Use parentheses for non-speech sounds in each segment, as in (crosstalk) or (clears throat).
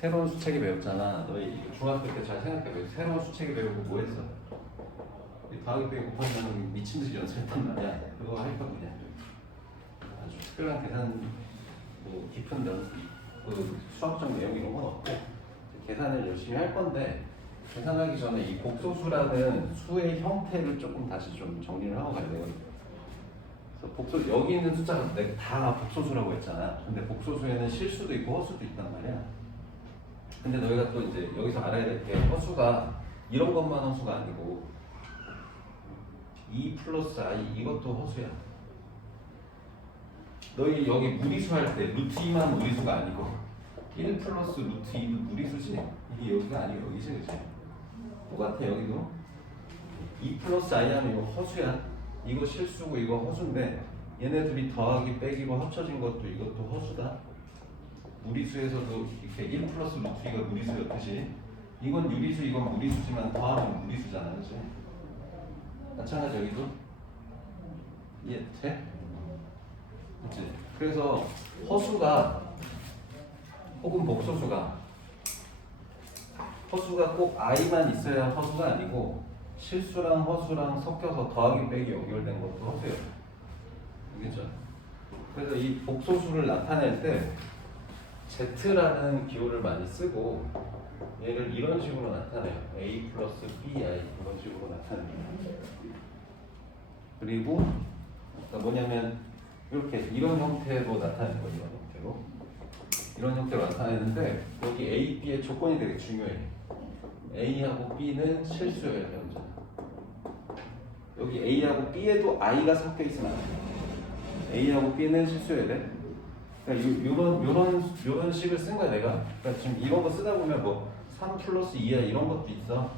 새로운 수책이 배웠잖아. 너희 중학교 때 잘 생각해봐. 새로운 수책이 배우고 뭐 했어? 곱하기 나누기 미친 듯이 연습했단 말이야. 그거 할 거냐? 아주 특별한 계산 뭐 깊은 연습, 그 수학적 내용 이런 건 없고 계산을 열심히 할 건데 계산하기 전에 이 복소수라는 수의 형태를 조금 다시 좀 정리를 하고 가야 되거든요. 그래서 복소 여기 있는 숫자가 다 복소수라고 했잖아. 근데 복소수에는 실수도 있고 허수도 있단 말이야. 근데 너희가 또 이제 여기서 알아야 될 게 허수가 이런 것만 허수가 아니고 2 플러스 i 이것도 허수야. 너희 여기 무리수 할 때 루트 2만 무리수가 아니고 1 플러스 루트 2도 무리수지. 이게 여기가 아니고 여기지 그지? 똑같아 여기도 2 플러스 i 하면 이거 허수야. 이거 실수고 이거 허수인데 얘네들이 더하기 빼기로 합쳐진 것도 이것도 허수다. 무리수에서도 이렇게 1 플러스 2가 무리수였듯이 이건 유리수 이건 무리수지만 더하면 무리수잖아 그지? 마찬가지 여기도 이해 돼? 그치? 그래서 허수가 혹은 복소수가 허수가 꼭 i만 있어야 허수가 아니고 실수랑 허수랑 섞여서 더하기 빼기 연결된 것도 허수예요. 알겠죠? 그래서 이 복소수를 나타낼 때 z라는 기호를 많이 쓰고 얘를 이런 식으로 나타내요. a 플러스 bi 이런 식으로 나타냅니다. 그리고 그러니까 뭐냐면 이렇게 이런 형태로 나타내는 거예요. 이런 형태로 이런 형태로 나타내는데 여기 a, b의 조건이 되게 중요해요. a하고 b는 돼요. 먼저. 여기 a하고 b에도 i가 섞여 있으면 안 돼요. a하고 b는 실수여야 돼. 그러니까 요, 요런 요런 요런 식을 쓴 거야 내가. 그러니까 지금 이런 거 쓰다 보면 뭐 3 플러스 2야 이런 것도 있어.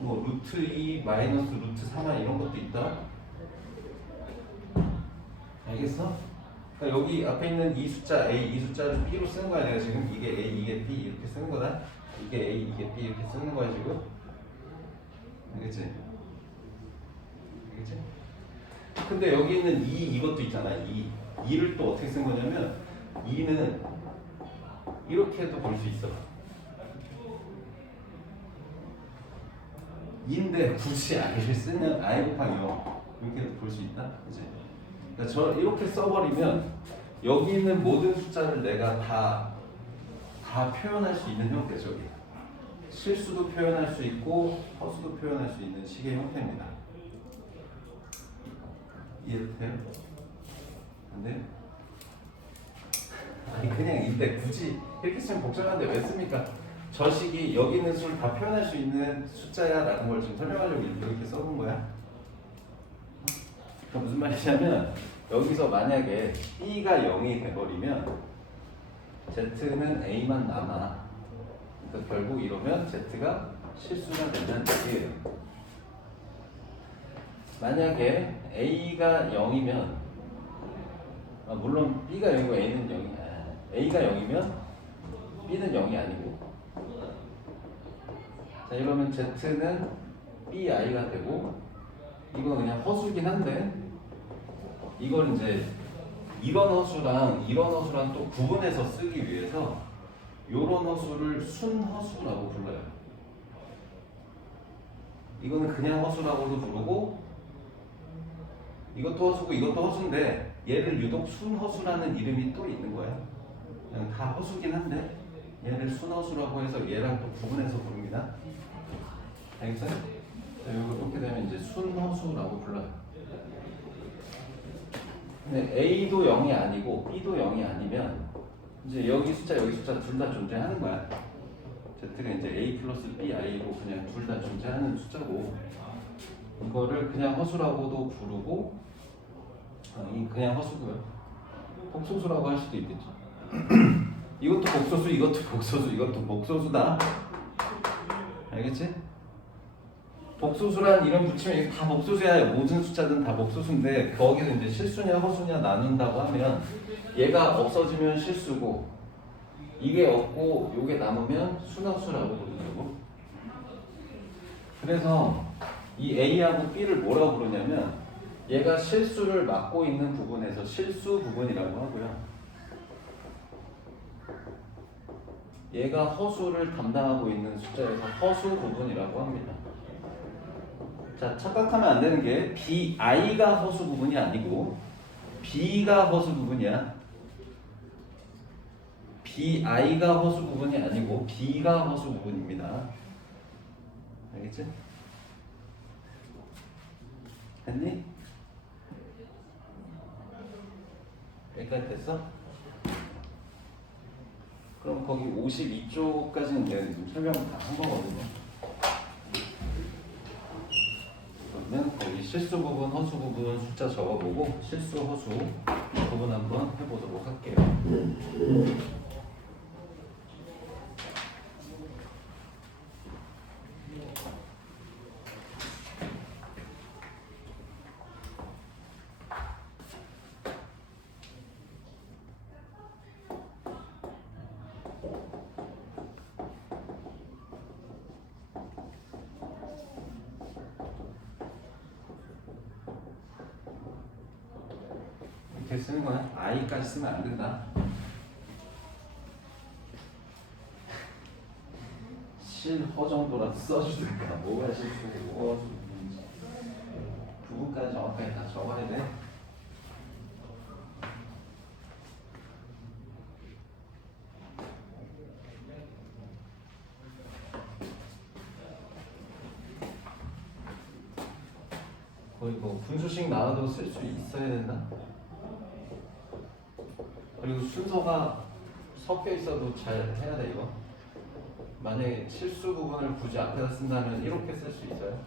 뭐 루트 2 마이너스 루트 3야 이런 것도 있다. 알겠어? 그러니까 여기 앞에 있는 이 숫자 A 이 숫자를 B로 쓰는 거야 내가 지금 이게 A 이게 B 이렇게 쓰는 거다. 이게 A 이게 B 이렇게 쓰는 거야 지금. 알겠지? 알겠지? 근데 여기 있는 이 이것도 있잖아. 이 이를 또 어떻게 쓴 거냐면 이는 이렇게도 볼 수 있어. 인데 굳이 i를 쓰면 i 곱하기 0 이렇게도 볼 수 있다. 그지? 그러니까 저 이렇게 써버리면 여기 있는 모든 숫자를 내가 다, 다 표현할 수 있는 형태죠. 실수도 표현할 수 있고 허수도 표현할 수 있는 식의 형태입니다. 이해돼요? 근데 아니 그냥 인데 굳이 이렇게 쓰면 복잡한데 왜 씁니까? 저 식이 여기 있는 수를 다 표현할 수 있는 숫자야 라는 걸 지금 설명하려고 이렇게 써본 거야. 그 무슨 말이냐면 여기서 만약에 b가 0이 돼버리면 z는 a만 남아. 그러니까 결국 이러면 z가 실수가 된다는 얘기예요. 만약에 a가 0이면 아, 물론 b가 0이고 a는 0이 아, a가 0이면 b는 0이 아니고 자 이러면 z는 bi가 되고 이거 그냥 허수긴 한데 이걸 이제 이런 허수랑 이런 허수랑 또 구분해서 쓰기 위해서 요런 허수를 순허수라고 불러요. 이거는 그냥 허수라고도 부르고 이것도 허수고 이것도 허수인데 얘를 유독 순허수라는 이름이 또 있는 거야. 그냥 다 허수긴 한데 얘를 순허수라고 해서 얘랑 또 구분해서 부릅니다. 알겠어요? 자, 이거 이렇게 되면 이제 순허수라고 불러요. 근데 A도 0이 아니고 B도 0이 아니면 이제 여기 숫자 여기 숫자 둘 다 존재하는 거야. Z가 이제 A 플러스 BI로 그냥 둘 다 존재하는 숫자고 이거를 그냥 허수라고도 부르고 어, 이 그냥 허수고요. 복소수라고 할 수도 있겠죠. (clears throat) 이것도 복소수, 이것도 복소수, 이것도 복소수다. 알겠지? 복소수란 이름 붙이면 다 복소수야. 모든 숫자든 다 복소수인데 거기서 이제 실수냐 허수냐 나눈다고 하면 얘가 없어지면 실수고 이게 없고 요게 남으면 순허수라고 부르더라고. 그래서 이 A하고 B를 뭐라고 부르냐면 얘가 실수를 맡고 있는 부분에서 실수 부분이라고 하고요. 얘가 허수를 담당하고 있는 숫자에서 허수 부분이라고 합니다. 자, 착각하면 안 되는 게 BI가 허수 부분이 아니고 B가 허수 부분이야. BI가 허수 부분이 아니고 B가 허수 부분입니다. 알겠지? 됐니? 여기까지 됐어? 그럼 거기 52쪽까지는 내가 지금 설명 다한 거거든요. 그러면 거기 실수 부분, 허수 부분 숫자 적어보고 실수, 허수 부분 한번 해보도록 할게요. 이렇게 쓰는 거야. i까지 쓰면 안 된다. 실허 정도라도 써주든가 뭐가 실수고 뭐가 부분인지 부분까지 정확하게 다 적어야 돼. 거의 뭐 분수식 나와도 쓸 수 있어야 된다. 그리고 순서가 섞여 있어도 잘 해야 돼 이거. 만약에 실수 부분을 굳이 앞에다 쓴다면 이렇게 쓸 수 있어요.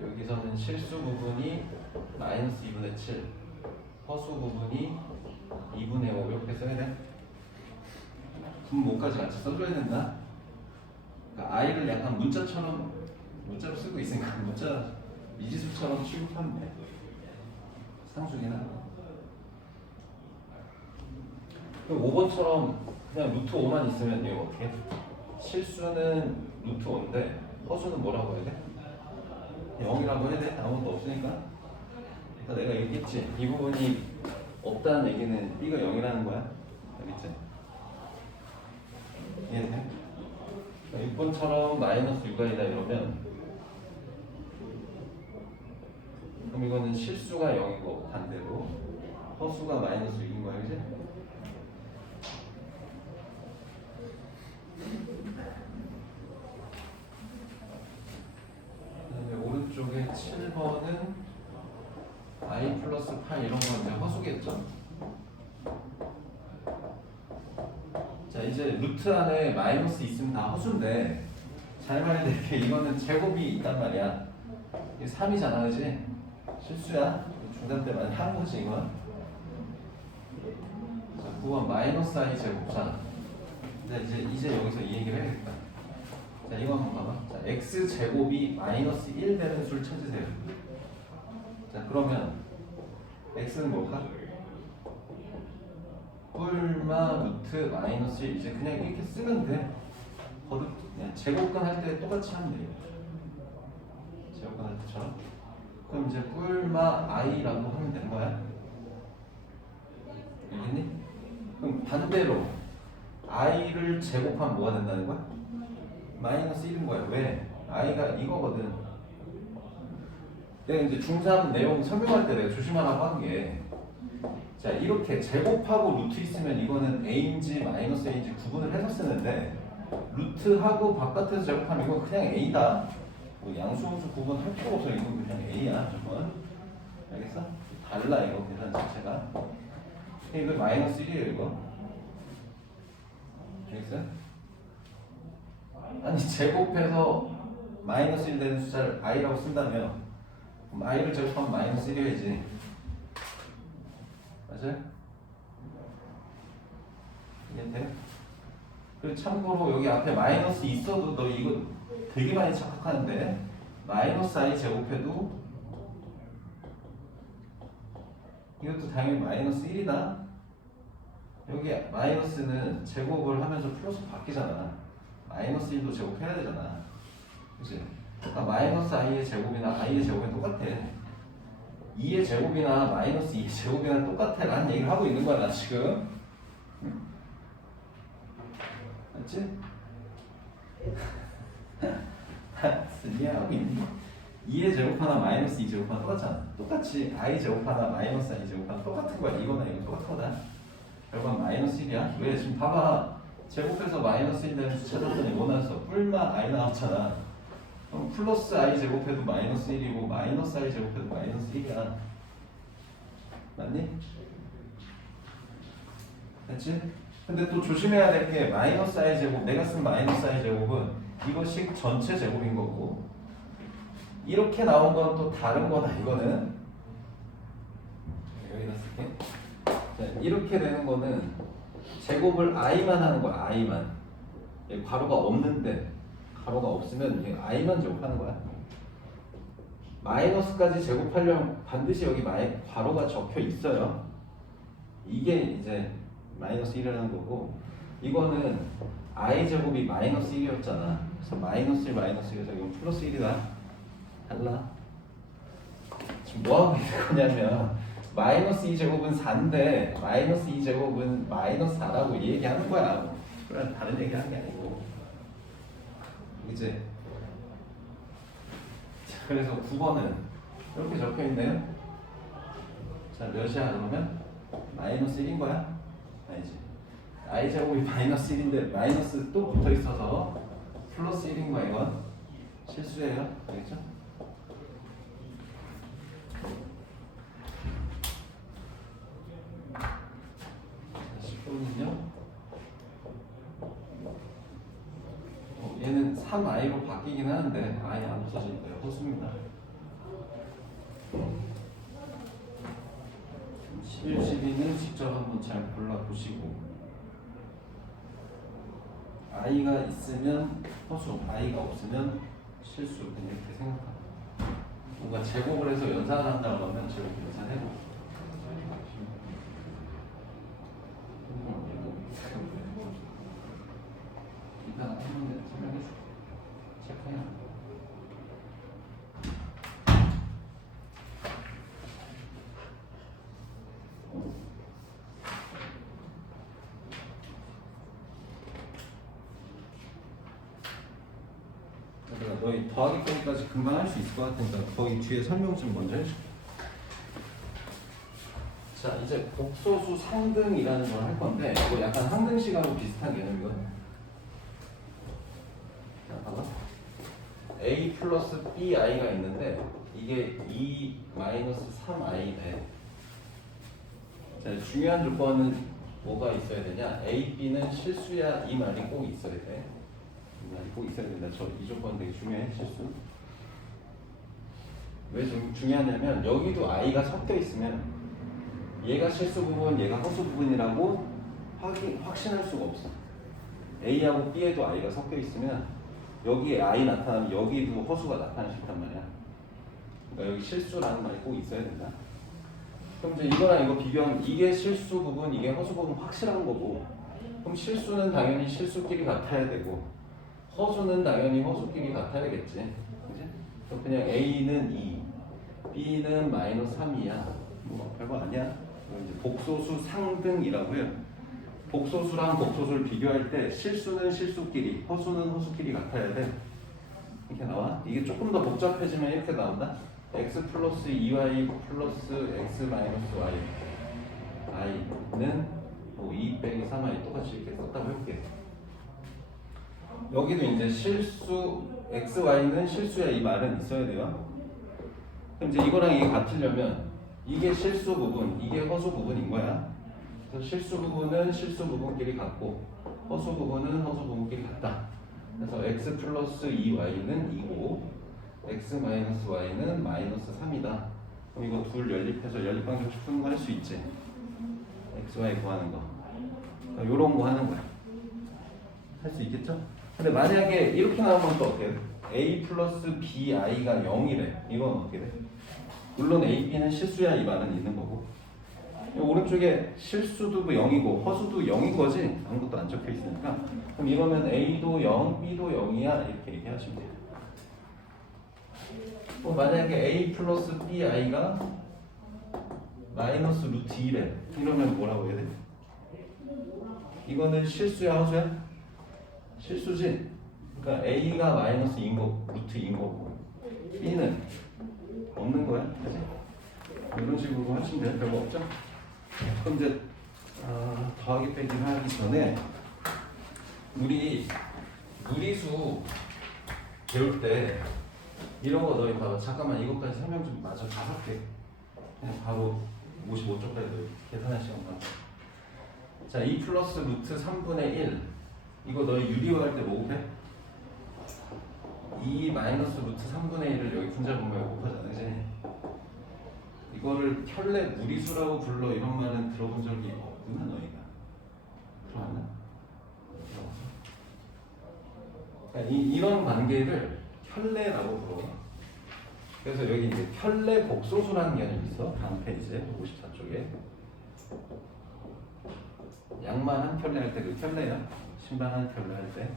여기서는 실수 부분이 마이너스 2분의 7, 허수 부분이 2분의 5 이렇게 써야 돼. 분모까지 같이 써줘야 된다. 그러니까 i를 약간 문자처럼 문자로 쓰고 있으니까 문자 미지수처럼 취급하면 돼. 상수기나. 그럼 5번처럼 그냥 루트 5만 있으면 이거 어떻게? 해? 실수는 루트 5인데 허수는 뭐라고 해야 돼? 0이라고 해야 돼? 아무것도 없으니까. 그러니까 내가 얘기했지. 이 부분이 없다는 얘기는 B가 0이라는 거야. 알겠지? 이해돼? 6번처럼 마이너스 6이다 이러면 그럼 이거는 실수가 0이고 반대로 허수가 마이너스 6인 거야 그지? 그다음에 오른쪽에 7번은 i 플러스 8 이런 건 이제 허수겠죠? 자 이제 루트 안에 마이너스 있으면 다 허수인데 잘 봐야 될게 이거는 제곱이 있단 말이야. 이게 3이잖아 그지? 실수야. 중간 때 많이 한 거지 이건 자 9번 마이너스 i 제곱잖아 근데 이제 이제 여기서 이 얘기를 해야겠다 자 이거 한번 봐봐. 자 x 제곱이 마이너스 1 되는 술 찾으세요. 자 그러면 x는 뭘까? 뿔마 루트 마이너스 1 이제 그냥 이렇게 쓰면 돼. 거듭. 그냥 제곱근 할 때 똑같이 하면 돼요. 제곱근 할 때처럼. 그럼 이제 뿔마 i라고 하면 되는 거야? 알겠니? 그럼 반대로 i를 제곱하면 뭐가 된다는 거야? 마이너스 1인 거야 왜? i가 이거거든. 내가 이제 중3 내용 설명할 때 내가 조심하라고 한게자 이렇게 제곱하고 루트 있으면 이거는 a인지 마이너스 a인지 구분을 해서 쓰는데 루트하고 바깥에서 제곱하면 이건 그냥 a다. 뭐 양수함수 구분할 필요 없어 이건 그냥 a야 이건. 알겠어? 달라 이거 계산 자체가. 이거 마이너스 1이에요 이거. 알겠어요? 아니 제곱해서 마이너스 1 되는 숫자를 i라고 쓴다면 그럼 i를 제곱하면 마이너스 1이어야지 맞아요? 이해돼요? 그리고 참고로 여기 앞에 마이너스 있어도 너 이거 되게 많이 착각하는데 마이너스 i 제곱해도 이것도 당연히 마이너스 1이다 여기 마이너스는 제곱을 하면서 플러스 바뀌잖아 마이너스 1도 제곱해야 되잖아. 그치? 그러니까 마이너스 i의 제곱이나 i의 제곱이 똑같아. 2의 제곱이나 마이너스 2의 제곱이나 똑같아. 라는 얘기를 하고 있는 거야 나 지금. 됐지? 쓰냐 여기 있는 거. 2의 제곱 하나 마이너스 2 제곱 하나 똑같잖아. 똑같이 i 제곱 하나 마이너스 i 제곱 하나 똑같은 거야. 이거나 이거 똑같거든 결과는 마이너스 1이야. 왜? 지금 봐봐 제곱해서 마이너스 1 되는 찾았더니 뭐 나왔어 뿔마 i 나왔잖아 그럼 플러스 i 제곱해도 마이너스 1이고 마이너스 i 제곱해도 마이너스 1이야 맞니? 됐지? 근데 또 조심해야 될 게 마이너스 i 제곱 내가 쓴 마이너스 i 제곱은 이것이 전체 제곱인 거고 이렇게 나온 건 또 다른 거다 이거는 여기다 쓸게 자, 이렇게 되는 거는 제곱을 i만 하는 거야 i만. 얘 괄호가 없는데 괄호가 없으면 얘 i만 제곱하는 거야? 마이너스까지 제곱하려면 반드시 여기 마이, 괄호가 적혀 있어요. 이게 이제 마이너스 1이라는 거고 이거는 i 제곱이 마이너스 1이었잖아. 그래서 마이너스 1 마이너스 1에서 이건 플러스 1이다. 달라. 지금 뭐 하고 있는 거냐면 마이너스 2 제곱은 4인데 마이너스 2 제곱은 마이너스 4라고 얘기하는 거야. 그냥 다른 얘기 하는 게 아니고. 이제 자, 그래서 9번은 이렇게 적혀 있네요. 자 몇이야 그러면 마이너스 1인 거야? 아니지. i 제곱이 마이너스 1인데 마이너스 또 붙어 있어서 플러스 1인 거야 이건. 실수예요. 알겠죠? 자, 10번은요 어, 얘는 3i로 바뀌긴 하는데 i 안 없어지니까요. 허수입니다. 11, 12는 직접 한번 잘 골라보시고 i가 있으면 허수, i가 없으면 실수 이렇게 생각합니다. 뭔가 제곱을 해서 연산을 한다고 하면 제곱 연산해도 이따가 한번 설명해 줄게 체크해놔 내가 너희 더하기 거기까지 금방 할 수 있을 것 같으니까 거기 뒤에 설명 좀 먼저 해줄게. 자 이제 복소수 상등이라는 걸 할 건데 이거 약간 항등식하고 비슷한 개념이거든. 자 봐봐. a 플러스 bi가 있는데 이게 2 마이너스 3i네. 자 중요한 조건은 뭐가 있어야 되냐? a, b는 실수야 이 말이 꼭 있어야 돼. 꼭 있어야 된다. 저 이 조건 되게 중요해 실수. 왜 중, 중요하냐면 여기도 i가 섞여 있으면 얘가 실수 부분, 얘가 허수 부분이라고 확인, 확신할 수가 없어. A하고 B에도 i가 섞여 있으면 여기에 i 나타나면 여기도 허수가 나타날 수 있단 말이야. 그러니까 여기 실수라는 말이 꼭 있어야 된다. 그럼 이제 이거랑 이거 비교하면 이게 실수 부분, 이게 허수 부분 확실한 거고 그럼 실수는 당연히 실수끼리 같아야 되고 허수는 당연히 허수끼리 같아야 되겠지. 그지? 그럼 그냥 A는 2, B는 마이너스 3이야. 뭐 별거 아니야. 이제 복소수 상등이라고 해요. 복소수랑 복소수를 비교할 때 실수는 실수끼리, 허수는 허수끼리 같아야 돼. 이렇게 나와. 이게 조금 더 복잡해지면 이렇게 나온다. x 플러스 2y 플러스 x 마이너스 y i는 뭐2 빼기 3i 똑같이 이렇게 썼다고 해볼게. 여기도 이제 실수 x, y는 실수야 이 말은 있어야 돼요. 그럼 이제 이거랑 이게 같으려면 이게 실수 부분, 이게 허수 부분인 거야. 그래서 실수 부분은 실수 부분끼리 같고 허수 부분은 허수 부분끼리 같다. 그래서 x 플러스 2y는 2고 x 마이너스 y는 마이너스 3이다. 그럼 이거 둘 연립해서 연립방정식 푸는 거 할 수 있지. x, y 구하는 거. 그러니까 요런 거 하는 거야. 할 수 있겠죠? 근데 만약에 이렇게 나오면 또 돼? a 플러스 bi가 0이래. 이건 어떻게 돼? 물론 a, b는 실수야 이 말은 있는 거고 이 오른쪽에 실수도 0이고 허수도 0인 거지 아무것도 안 적혀 있으니까 그럼 이거는 a도 0, b도 0이야 이렇게 얘기하시면 돼요 뭐 만약에 a 플러스 bi가 마이너스 루트 2래 이러면 뭐라고 해야 돼? 이거는 실수야 허수야? 실수지. 그러니까 A가 마이너스 2인 거, 루트 2인 거고 B는 없는 거야. 그지? 이런 식으로 하시면. 별거 없죠? 그럼 이제 아, 더하기 빼기 하기 전에 우리 무리수 배울 때 이런 거 너희 봐봐. 잠깐만 이것까지 설명 좀 마저 다 할게. 그냥 바로 55쪽까지 계산할 시간 봐. 자, 2 플러스 루트 3분의 1. 이거 너희 유리화 할때 뭐 곱해? 2 마이너스 루트 3분의 1을 여기 분자 분모에? 이거를 켤레 무리수라고 불러 이런 말은 들어본 적이 없구나, 너희가. 들어봤나? 들어봤어? 이, 이런 관계를 켤레라고 부르고 그래서 여기 이제 켤레 복소수라는 개념이 있어 다음 페이지에 54쪽에 양말 한 켤레 할 때 그 켤레야 신발 한 켤레 할 때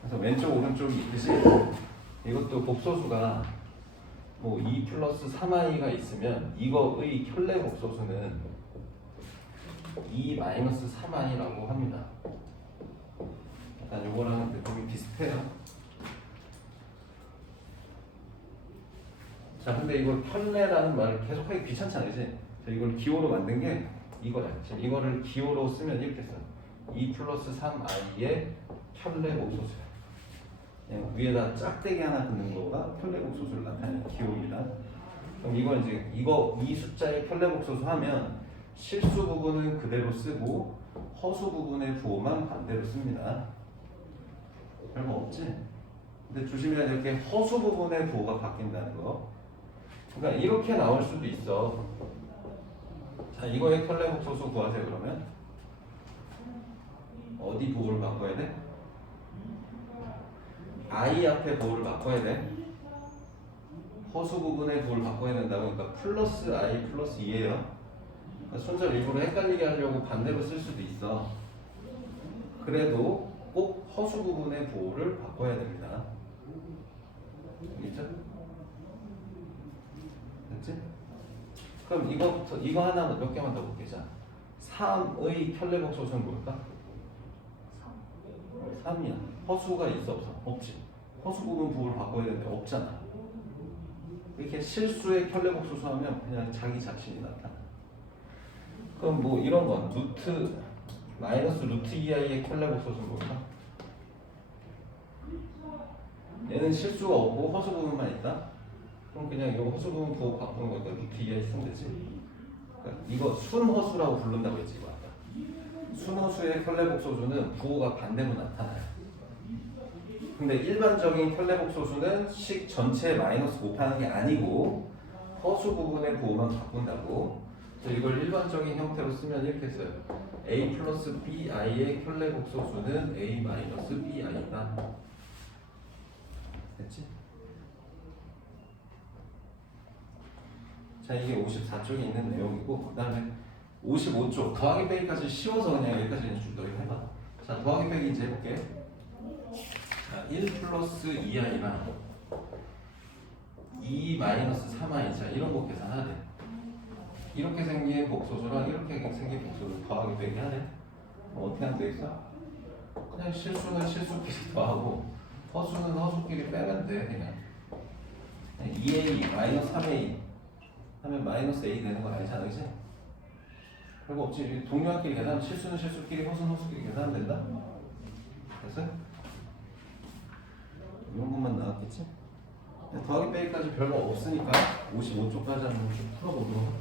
그래서 왼쪽 오른쪽이 있듯이 이것도 복소수가 뭐2 플러스 3i가 있으면 이거의 켤레 복소수는 2 마이너스 3i라고 합니다 약간 요거랑 거기 비슷해요 자, 근데 이거 켤레라는 말을 계속 하기 귀찮잖아, 그지? 자, 이걸 기호로 만든 게 이거야. 지금 이거를 기호로 쓰면 이렇게 써. 2 플러스 3i의 켤레 복소수야. 그냥 위에다 짝대기 하나 긋는 거가 켤레 복소수를 나타내는 기호입니다. 그럼 이거 이제 이거 이 숫자의 켤레 복소수 하면 실수 부분은 그대로 쓰고 허수 부분의 부호만 반대로 씁니다. 별거 없지? 근데 조심해야 될게 허수 부분의 부호가 바뀐다는 거. 그러니까 이렇게 나올 수도 있어. 자, 이거의 켤레복 소수 구하세요 그러면. 어디 부호를 바꿔야 돼? I 앞에 부호를 바꿔야 돼. 허수 부분의 부호를 바꿔야 된다고 그러니까 플러스 i 플러스 2예요. 그러니까 순서를 일부러 헷갈리게 하려고 반대로 쓸 수도 있어. 그래도 꼭 허수 부분의 부호를 바꿔야 됩니다. 알겠죠? 됐지? 그럼 이거부터 이거 하나 몇 개만 더 볼게 자 3의 켤레복 소수는 뭘까? 3이야 허수가 있어 없어? 없지 허수 부분 부호를 바꿔야 되는데 없잖아 이렇게 실수의 켤레복 소수 하면 그냥 자기 자신이 나타나 그럼 뭐 이런 건 루트 마이너스 루트 2i의 켤레복 소수는 뭘까? 얘는 실수가 없고 허수 부분만 있다? 그럼 그냥 이거 허수 부분 부호 바꾸는 거니까 루트 2i 쓰면 되지 그러니까 이거 순허수라고 부른다고 했지 순허수의 켤레복 소수는 부호가 반대로 나타나요. 근데 일반적인 켤레복 소수는 식 전체 마이너스 곱하는 게 아니고 허수 부분의 부호만 바꾼다고. 이걸 일반적인 형태로 쓰면 이렇게 써요. A 플러스 bi의 켤레복 소수는 a 마이너스 bi다. 됐지? 자 이게 54쪽에 있는 내용이고 그 다음에 55쪽. 더하기 빼기까지 쉬워서 그냥 여기까지 그냥 쭉 너희 해봐. 자 더하기 빼기 이제 해볼게. 자, 1 플러스 2i랑 2 마이너스 3i 자 이런 거 계산하래 이렇게 생긴 복소수랑 이렇게 생긴 복소수 더하기 빼기 하래 뭐 어떻게 하면 되겠어? 그냥 실수는 실수끼리 (laughs) 더하고 허수는 허수끼리 빼면 돼 그냥. 2a 마이너스 3a 하면 마이너스 a 되는 거 알잖아 그지? 별거 없지 동료끼리 계산하면 실수는 실수끼리 허수는 허수끼리 계산하면 된다 됐어요? 이런 것만 나왔겠지? 더하기 빼기까지 별거 없으니까 55쪽까지 한번 쭉 풀어보도록